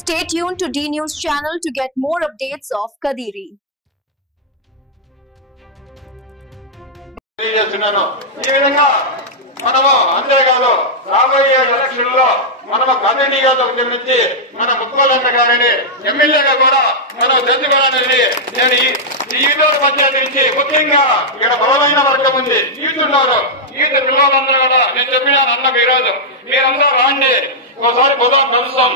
Stay tuned to D News channel to get more updates of Kadiri. ఈ విధంగా మనము అంతేకాదు రాబోయే ఎలక్షన్ లో మనము కర్నూలు నియోజకవర్గం నుంచి మన ముఖ్యమంత్రి గారిని ఎమ్మెల్యేగా కూడా మనం తెచ్చుకోవాలనేది నేను ఈ పంచాయతీ నుంచి ముఖ్యంగా ఇక్కడ బలమైన వర్గం ఉంది యూత్ ఉన్నారు. యూత్ పిల్లలందరూ కూడా నేను చెప్పినాను అన్నకు ఈరోజు మీరందరూ రాండి ఒకసారి పొద్దున కలుస్తాం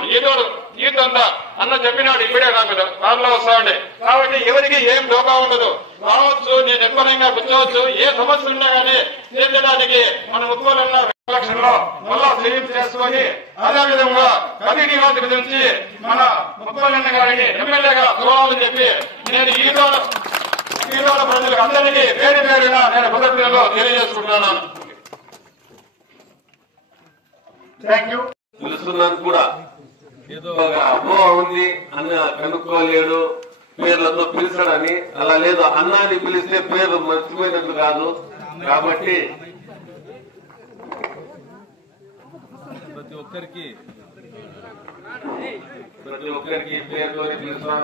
యూత్ అంతా అన్న చెప్పినాడు. ఇప్పుడే నాకు కారులో వస్తామండి. కాబట్టి ఎవరికి ఏం డోకా ఉండదు, రావచ్చు, నేను ఎక్కడంగా కూర్చోవచ్చు. ఏ సమస్య ఉన్నా కానీ తీర్చడానికి మన ముఖ్యమంత్రి ఎలక్షన్ లో మళ్ళా సీఎం చేసుకుని అదేవిధంగా కర్నూలు నియోజకవర్గం నుంచి మన ముఖ్యమంత్రి గారిని ఎమ్మెల్యేగా చూడాలని చెప్పి నేను ఈ ప్రజలకు అందరికీ పేరు పేరుగా నేను కృతజ్ఞతలు తెలియజేసుకుంటున్నాను. Thank you. పిలుస్తున్నాను కూడా ఏదో ఒక అపోహ ఉంది, అన్న కనుక్కోలేడు, పేర్లతో పిలిచాడని. అలా లేదు, అన్నాన్ని పిలిస్తే పేరు మర్చిపోయినట్టు కాదు. కాబట్టి ప్రతి ఒక్కరికి పేరుతోని పిలుస్తాం.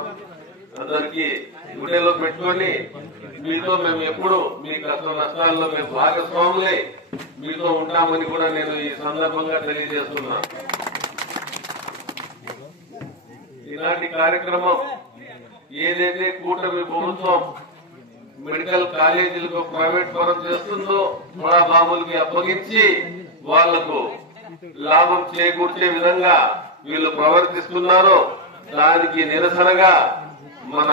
అందరికీ గుండెలో పెట్టుకొని మీతో మేము ఎప్పుడు మీ కష్ట నష్టాల్లో మేము భాగస్వాములై మీతో ఉంటామని కూడా నేను ఈ సందర్భంగా తెలియజేస్తున్నా. ఇలాంటి కార్యక్రమం ఏదైతే కూటమి ప్రభుత్వం మెడికల్ కాలేజీలకు ప్రైవేట్ పరం చేస్తుందో బాబులకి అప్పగించి వాళ్లకు లాభం చేకూర్చే విధంగా వీళ్లు ప్రవర్తిస్తున్నారో దానికి నిరసనగా మన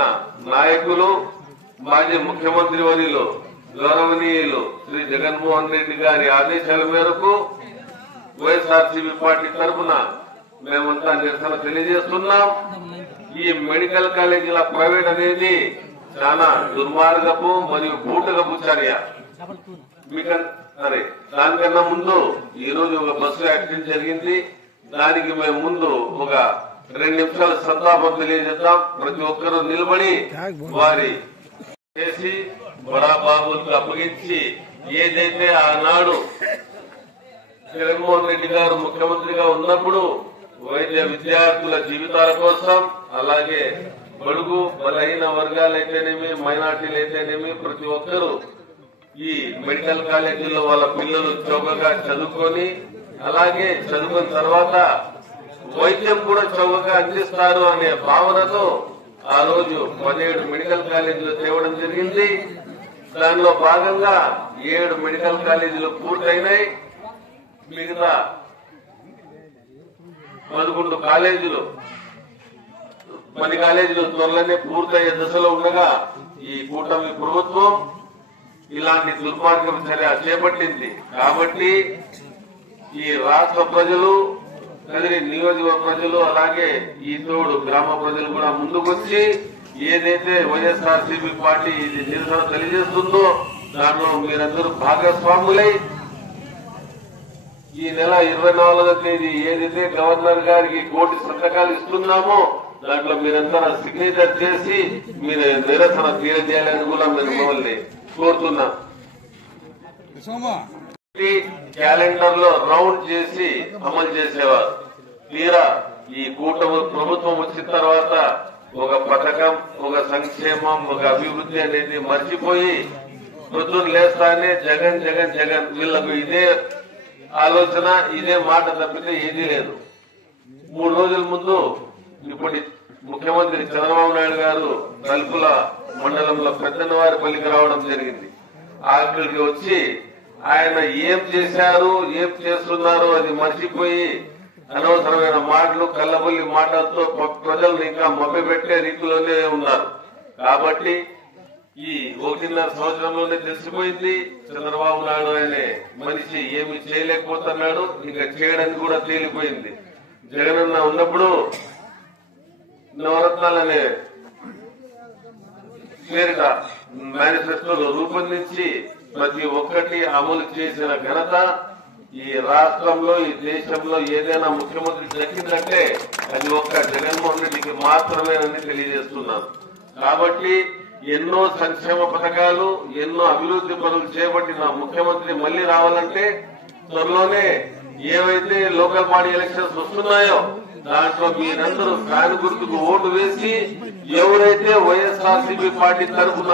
నాయకులు మాజీ ముఖ్యమంత్రి వర్యులు గౌరవనీయులు శ్రీ జగన్మోహన్ రెడ్డి గారి ఆదేశాల మేరకు వైఎస్ఆర్సీపీ పార్టీ తరఫున మేమంతా నిరసన తెలియజేస్తున్నాం. ఈ మెడికల్ కాలేజీల ప్రైవేట్ అనేది చాలా దుర్మార్గపు మరియు బూటకపు చర్య. సరే, దానికన్నా ముందు ఈ రోజు ఒక బస్సు యాక్సిడెంట్ జరిగింది. దానికి మేము ముందు ఒక 2 నిమిషాలు సంతాపం తెలియజేద్దాం. ప్రతి ఒక్కరూ నిలబడి వారి చేసి బడాబాబులకు అప్పగించి ఏదైతే ఆనాడు జగన్మోహన్ రెడ్డి గారు ముఖ్యమంత్రిగా ఉన్నప్పుడు వైద్య విద్యార్థుల జీవితాల కోసం, అలాగే బడుగు బలహీన వర్గాలైతేనేమి మైనార్టీలైతేనేమి ప్రతి ఒక్కరూ ఈ మెడికల్ కాలేజీలో వాళ్ళ పిల్లలు చౌకగా చదువుకొని, అలాగే చదువుకున్న తర్వాత వైద్యం కూడా చౌకగా అందిస్తారు అనే భావనతో ఆ రోజు 17 మెడికల్ కాలేజీలు తేవడం జరిగింది. దానిలో భాగంగా 7 మెడికల్ కాలేజీలు పూర్తయినాయి. మిగతా 11 కాలేజీలు 10 కాలేజీలు త్వరలోనే పూర్తయ్యే దశలో ఉండగా ఈ కూటమి ప్రభుత్వం ఇలాంటి దుర్మార్గం చర్య చేపట్టింది. కాబట్టి ఈ రాష్ట్ర ప్రజలు, కదిరి నియోజకవర్గ ప్రజలు, అలాగే ఈ తోడు గ్రామ ప్రజలు కూడా ముందుకొచ్చి ఏదైతే వైఎస్ఆర్సీపీ పార్టీ ఇది నిరసన తెలియజేస్తుందో దానిలో మీరందరూ భాగస్వాములై ఈ నెల 24వ తేదీ ఏదైతే గవర్నర్ గారికి 1 కోటి సంతకాలు ఇస్తున్నామో దాంట్లో మీరందరూ సిగ్నేచర్ చేసి మీరు నిరసన తీరజేయాలని కూడా మేము మిమ్మల్ని కోరుతున్నా. క్యాలెండర్ లో రౌండ్ చేసి అమలు చేసేవారు. తీరా ఈ కూటమి ప్రభుత్వం వచ్చిన తర్వాత ఒక పథకం, ఒక సంక్షేమం, ఒక అభివృద్ధి అనేది మర్చిపోయి పొద్దున్న లేస్తానే జగన్ జగన్ జగన్ వీళ్లకు ఇదే ఆలోచన, ఇదే మాట తప్పితే ఏదీ లేదు. 3 రోజుల ముందు ఇప్పటి ముఖ్యమంత్రి చంద్రబాబు నాయుడు గారు తలుపుల మండలంలో పెద్దనవారిపల్లికి రావడం జరిగింది. అక్కడికి వచ్చి ఆయన ఏం చేశారు, ఏం చేస్తున్నారు అది మర్చిపోయి అనవసరమైన మాటలు, కల్లబొల్లి మాటలతో ప్రజలను ఇంకా మభ్యపెట్టే రీతిలోనే ఉన్నారు. కాబట్టి ఈ 1.5 సంవత్సరంలోనే తెలిసిపోయింది చంద్రబాబు నాయుడు అనే మనిషి ఏమి చేయలేకపోతున్నాడు, ఇంకా చేయడానికి కూడా తేలిపోయింది. జగనన్న ఉన్నప్పుడు నవరత్నాలనే పేరిట మేనిఫెస్టోలు రూపొందించి ప్రతి ఒక్కటి అమలు చేసిన ఘనత ఈ రాష్ట్రంలో, ఈ దేశంలో ఏదైనా ముఖ్యమంత్రి దక్కిందంటే అది ఒక్క జగన్మోహన్ రెడ్డికి మాత్రమేనని తెలియజేస్తున్నాను. కాబట్టి ఎన్నో సంక్షేమ పథకాలు, ఎన్నో అభివృద్ధి పనులు చేపట్టిన ముఖ్యమంత్రి మళ్లీ రావాలంటే త్వరలోనే ఏవైతే లోకల్ బాడీ ఎలక్షన్స్ వస్తున్నాయో దాంట్లో మీరందరూ ఫ్యాన్ గుర్తుకు ఓటు వేసి ఎవరైతే వైఎస్ఆర్సీపీ పార్టీ తరఫున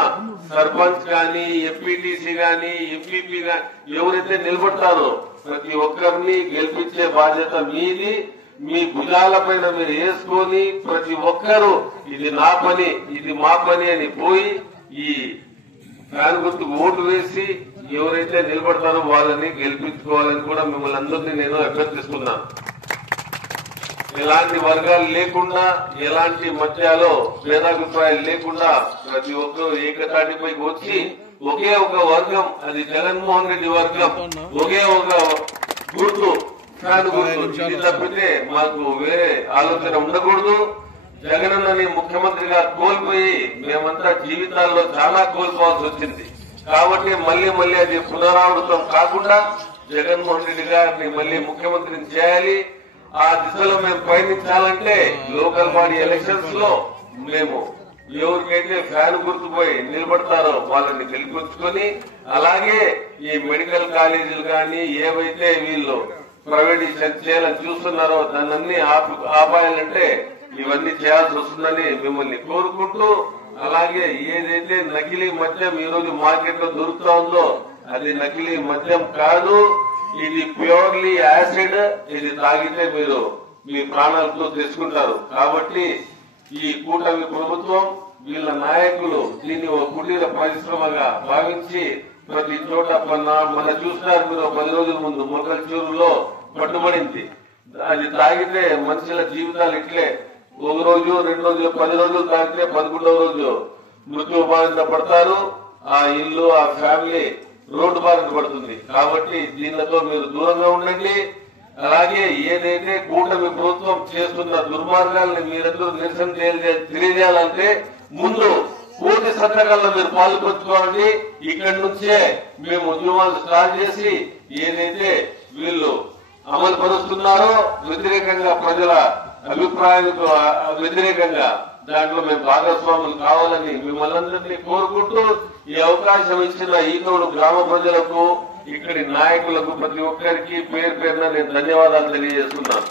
సర్పంచ్ గాని, ఎంపీటీసీ గాని, ఎంపీపీ గాని ఎవరైతే నిలబడతారో ప్రతి ఒక్కరిని గెలిపించే బాధ్యత మీది. మీ భుజాల పైన మీరు వేసుకొని ప్రతి ఒక్కరూ ఇది నా పని, ఇది మా పని అని పోయి ఈ ఫ్యాన్ గుర్తుకు ఓటు వేసి ఎవరైతే నిలబడతారో వాళ్ళని గెలిపించుకోవాలని కూడా మిమ్మల్ని అందరినీ నేను అభ్యర్థిస్తున్నాను. ఎలాంటి వర్గాలు లేకుండా, ఎలాంటి మధ్యలో భేదాభిప్రాయాలు లేకుండా ప్రతి ఒక్కరూ ఏకతాటిపైకి వచ్చి ఒకే ఒక వర్గం, అది జగన్మోహన్ రెడ్డి వర్గం, ఒకే ఒక గుర్తు ఫ్యాన్ గుర్తు. ఇది తప్పితే మాకు వేరే ఆలోచన ఉండకూడదు. జగనన్నని ముఖ్యమంత్రిగా కోల్పోయి మేమంతా జీవితాల్లో చాలా కోల్పోవాల్సి వచ్చింది. కాబట్టి మళ్లీ అది పునరావృతం కాకుండా జగన్మోహన్ రెడ్డి గారిని మళ్లీ ముఖ్యమంత్రిని చేయాలి. ఆ దిశలో మేము పయనించాలంటే లోకల్ బాడీ ఎలక్షన్స్ లో మేము ఎవరికైతే ఫ్యాన్ గుర్తుపోయి నిలబడతారో వాళ్ళని గెలిపించుకొని, అలాగే ఈ మెడికల్ కాలేజీలు కానీ ఏవైతే వీళ్ళు ప్రైవేటైజేషన్ చేయాలని చూస్తున్నారో దాన్ని ఆపాయాలంటే ఇవన్నీ చేయాల్సి వస్తుందని మిమ్మల్ని కోరుకుంటూ, అలాగే ఏదైతే నకిలీ మద్యం ఈ రోజు మార్కెట్ లో దొరుకుతా ఉందో అది నకిలీ మద్యం కాదు, ఇది ప్యూర్లీ యాసిడ్. ఇది తాగితే మీరు మీ ప్రాణాలతో తెచ్చుకుంటారు. కాబట్టి ఈ కూటమి ప్రభుత్వం వీళ్ళ నాయకులు దీన్ని ఒక కుటీర పరిశ్రమగా భావించి ప్రతి చోట మన చూస్తున్నారు మీరు 10 రోజుల ముందు మొగల్ చెరువులో పట్టుబడింది. అది తాగితే మనుషుల జీవితాలు ఇట్లే ఒక రోజు 2 రోజులు 10 రోజులు తాగితే 11వ రోజు మృత్యు బారిన పడతారు. ఆ ఇల్లు, ఆ ఫ్యామిలీ రోడ్డు బారిన పడుతుంది. కాబట్టి దీనితో మీరు దూరంగా ఉండండి. అలాగే ఏదైతే కూటమి ప్రభుత్వం చేస్తున్న దుర్మార్గాలను మీరందరూ నిరసన తెలియజేయాలంటే ముందు పూర్తి సంతకాల్లో మీరు పాల్పంచుకోవాలని ఇక్కడి నుంచే మేము ఉద్యమాలు స్టార్ట్ చేసి ఏదైతే వీళ్ళు అమలు పరుస్తున్నారో వ్యతిరేకంగా ప్రజల అభిప్రాయాలకు వ్యతిరేకంగా దాంట్లో మేము భాగస్వాములు కావాలని మిమ్మల్ని అందరినీ కోరుకుంటూ ఈ అవకాశం ఇచ్చిన ఈతోడు గ్రామ ప్రజలకు, ఇక్కడి నాయకులకు ప్రతి ఒక్కరికి పేరు పేరున నేను ధన్యవాదాలు తెలియజేస్తున్నాను.